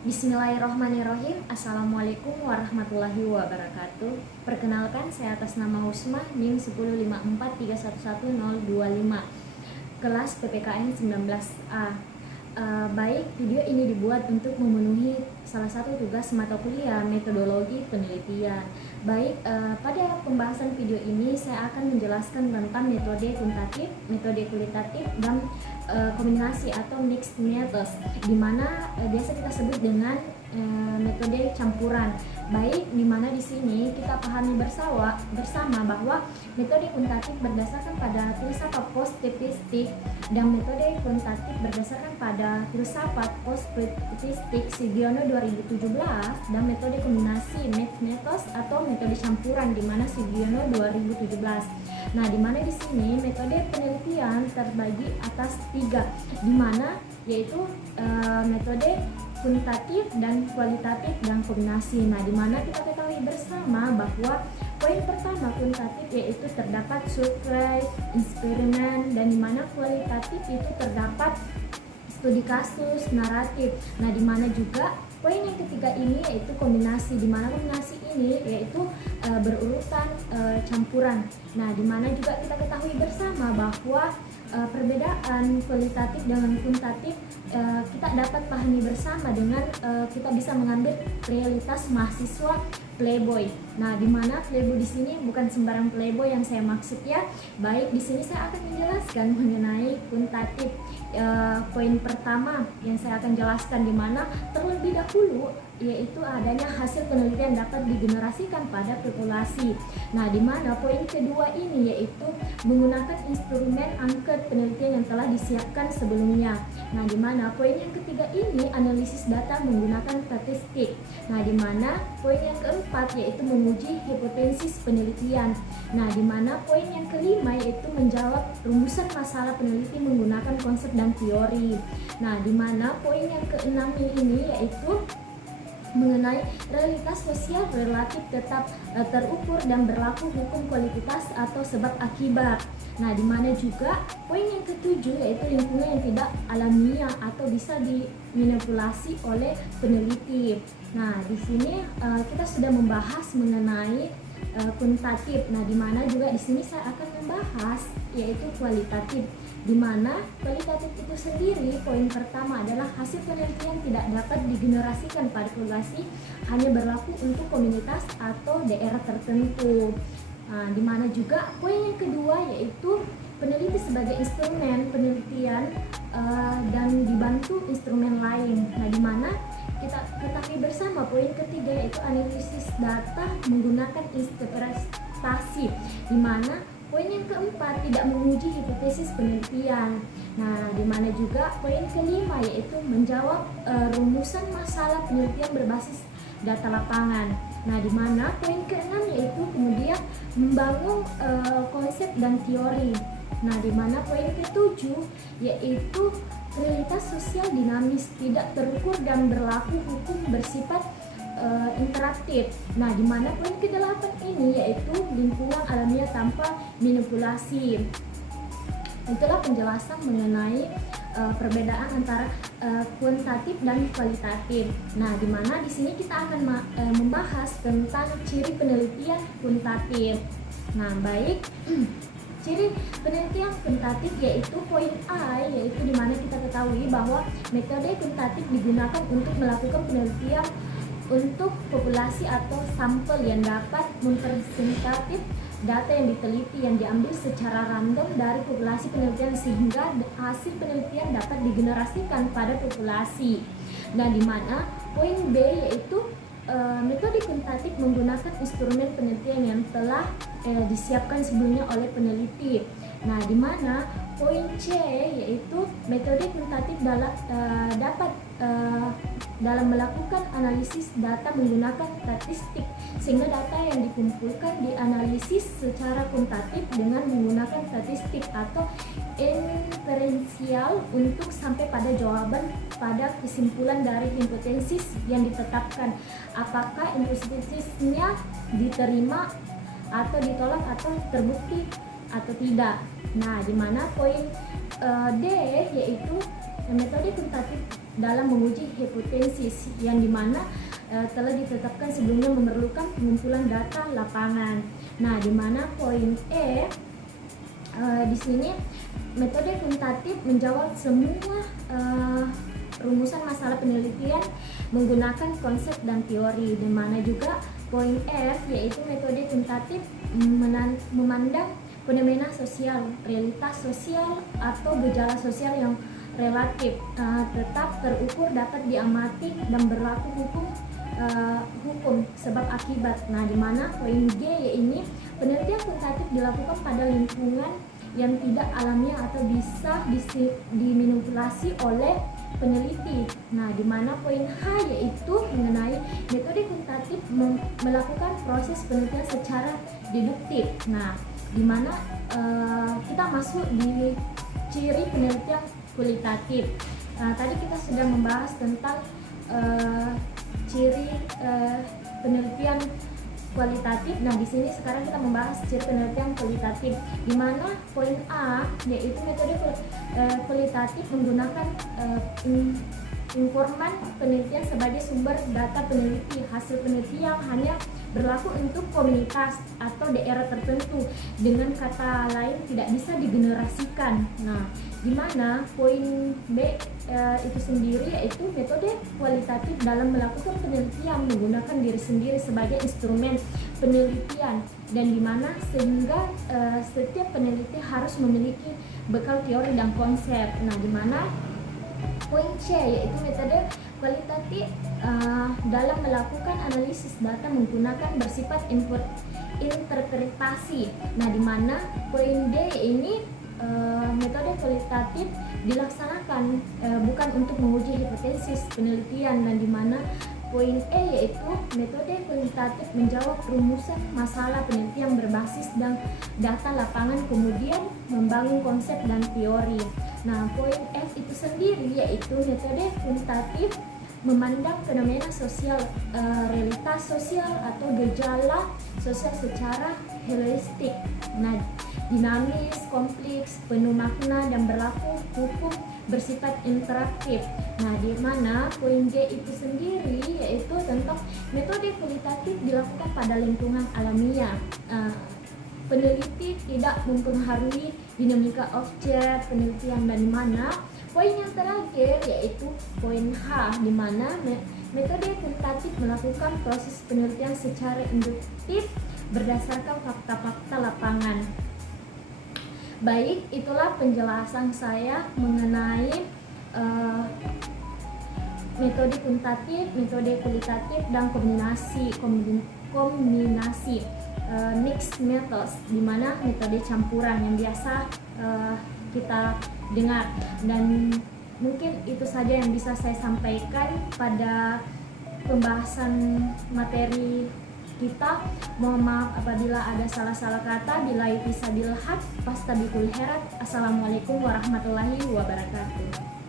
Bismillahirrahmanirrahim. Assalamualaikum warahmatullahi wabarakatuh. Perkenalkan, saya atas nama Husmah, NIM 10543111025, kelas PPKN 19A. Baik, video ini dibuat untuk memenuhi salah satu tugas mata kuliah metodologi penelitian. Baik, pada pembahasan video ini saya akan menjelaskan tentang metode kuantitatif, metode kualitatif, dan kombinasi atau mixed methods, di mana biasa kita sebut dengan metode campuran. Baik, di mana di sini kita pahami bersama bahwa metode kuantitatif berdasarkan pada filsafat positivistik dan metode kualitatif berdasarkan pada filsafat positivistik Sugiono 2017, dan metode kombinasi mixed methods atau metode campuran di mana Sugiono 2017. Nah, di mana di sini metode penelitian terbagi atas tiga, di mana yaitu metode kuantitatif dan kualitatif dan kombinasi. Nah, di mana kita ketahui bersama bahwa poin pertama kuantitatif yaitu terdapat survei, eksperimen, dan di mana kualitatif itu terdapat studi kasus, naratif. Nah, di mana juga poin yang ketiga ini yaitu kombinasi, di mana kombinasi ini yaitu berurutan campuran. Nah, di mana juga kita ketahui bersama bahwa perbedaan kualitatif dengan kuantitatif kita dapat pahami bersama dengan kita bisa mengambil realitas mahasiswa playboy. Nah, di mana playboy di sini bukan sembarang playboy yang saya maksud ya. Baik, di sini saya akan menjelaskan mengenai kuantitatif. Poin pertama yang saya akan jelaskan di mana terlebih dahulu yaitu adanya hasil penelitian dapat digenerasikan pada populasi. Nah, di mana poin kedua ini yaitu menggunakan instrumen angket penelitian yang telah disiapkan sebelumnya. Nah, di mana poin yang ketiga ini analisis data menggunakan statistik. Nah, di mana poin yang keempat yaitu menguji hipotesis penelitian. Nah, di mana poin yang kelima yaitu menjawab rumusan masalah peneliti menggunakan konsep dan teori. Nah, di mana poin yang keenam ini yaitu mengenai realitas sosial relatif tetap terukur dan berlaku hukum kualitas atau sebab akibat. Nah, di mana juga poin yang ketujuh yaitu lingkungan yang tidak alamiah atau bisa dimanipulasi oleh peneliti. Nah, di sini kita sudah membahas mengenai kuantitatif. Nah, di mana juga di sini saya akan membahas yaitu kualitatif, di mana kualitatif itu sendiri poin pertama adalah hasil penelitian tidak dapat digenerasikan pada populasi, hanya berlaku untuk komunitas atau daerah tertentu. Nah, di mana juga poin yang kedua yaitu peneliti sebagai instrumen penelitian dan dibantu instrumen lain. Nah, di mana kita ketahui bersama poin ketiga yaitu analisis data menggunakan interpretasi, di mana poin yang keempat tidak menguji hipotesis penelitian. Nah, di mana juga poin kelima yaitu menjawab rumusan masalah penelitian berbasis data lapangan. Nah, di mana poin keenam yaitu kemudian membangun konsep dan teori. Nah, di mana poin ketujuh yaitu realitas sosial dinamis, tidak terukur dan berlaku hukum bersifat interaktif. Nah, di mana poin ke-8 ini yaitu lingkungan alamiah tanpa manipulasi. Itulah penjelasan mengenai perbedaan antara kuantitatif dan kualitatif. Nah, di mana di sini kita akan membahas tentang ciri penelitian kuantitatif. Nah, baik. Ciri penelitian kuantitatif yaitu poin A, yaitu di mana kita ketahui bahwa metode kuantitatif digunakan untuk melakukan penelitian untuk populasi atau sampel yang dapat mempresentatif data yang diteliti yang diambil secara random dari populasi penelitian sehingga hasil penelitian dapat digenerasikan pada populasi. Nah, di mana poin B yaitu metode kuantitatif menggunakan instrumen penelitian yang telah disiapkan sebelumnya oleh peneliti. Nah, di mana poin C yaitu metode kuantitatif dapat dalam melakukan analisis data menggunakan statistik, sehingga data yang dikumpulkan dianalisis secara kuantitatif dengan menggunakan statistik atau inferensial untuk sampai pada jawaban pada kesimpulan dari hipotesis yang ditetapkan, apakah hipotesisnya diterima atau ditolak atau terbukti atau tidak. Nah, di mana poin D yaitu metode kuantitatif dalam menguji hipotesis yang dimana telah ditetapkan sebelumnya memerlukan pengumpulan data lapangan. Nah, dimana poin E di sini metode kuantitatif menjawab semua rumusan masalah penelitian menggunakan konsep dan teori, di mana juga poin F yaitu metode kuantitatif memandang fenomena sosial, realitas sosial atau gejala sosial yang relatif tetap terukur, dapat diamati dan berlaku hukum sebab akibat. Nah, di mana poin G yaitu penelitian kuantitatif dilakukan pada lingkungan yang tidak alamiah atau bisa dimanipulasi oleh peneliti. Nah, di mana poin H yaitu mengenai metode kuantitatif melakukan proses penelitian secara deduktif. Nah, di mana kita masuk di ciri penelitian kualitatif. Nah, tadi kita sudah membahas tentang ciri penelitian kualitatif. Nah, di sini sekarang kita membahas ciri penelitian kualitatif, di mana poin A yaitu metode kualitatif menggunakan informan penelitian sebagai sumber data peneliti. Hasil penelitian hanya berlaku untuk komunitas atau daerah tertentu, dengan kata lain tidak bisa digenerasikan. Nah, di mana poin B itu sendiri yaitu metode kualitatif dalam melakukan penelitian menggunakan diri sendiri sebagai instrumen penelitian, dan di mana sehingga setiap peneliti harus memiliki bekal teori dan konsep. Nah, di mana poin C yaitu metode kualitatif dalam melakukan analisis data menggunakan bersifat interpretasi. Nah, di mana poin D ini metode kualitatif dilaksanakan bukan untuk menguji hipotesis penelitian, dan di mana poin E yaitu metode kualitatif menjawab rumusan masalah penelitian berbasis dan data lapangan, kemudian membangun konsep dan teori. Nah, poin F itu sendiri yaitu metode kuantitatif memandang fenomena sosial, realitas sosial atau gejala sosial secara holistik. Nah, dinamis, kompleks, penuh makna dan berlaku hukum bersifat interaktif. Nah, di mana poin G itu sendiri yaitu tentang metode kualitatif dilakukan pada lingkungan alamiah. Peneliti tidak mempengaruhi dinamika objek penelitian, dan di mana poin yang terakhir yaitu poin H, di mana metode kuantitatif melakukan proses penelitian secara induktif berdasarkan fakta-fakta lapangan. Baik, itulah penjelasan saya mengenai metode kuantitatif, metode kualitatif, dan kombinasi mixed methods, di mana metode campuran yang biasa kita dengar. Dan mungkin itu saja yang bisa saya sampaikan pada pembahasan materi kita. Mohon maaf apabila ada salah-salah kata. Billahi fisabilillah, fastabikul khairat. Assalamualaikum warahmatullahi wabarakatuh.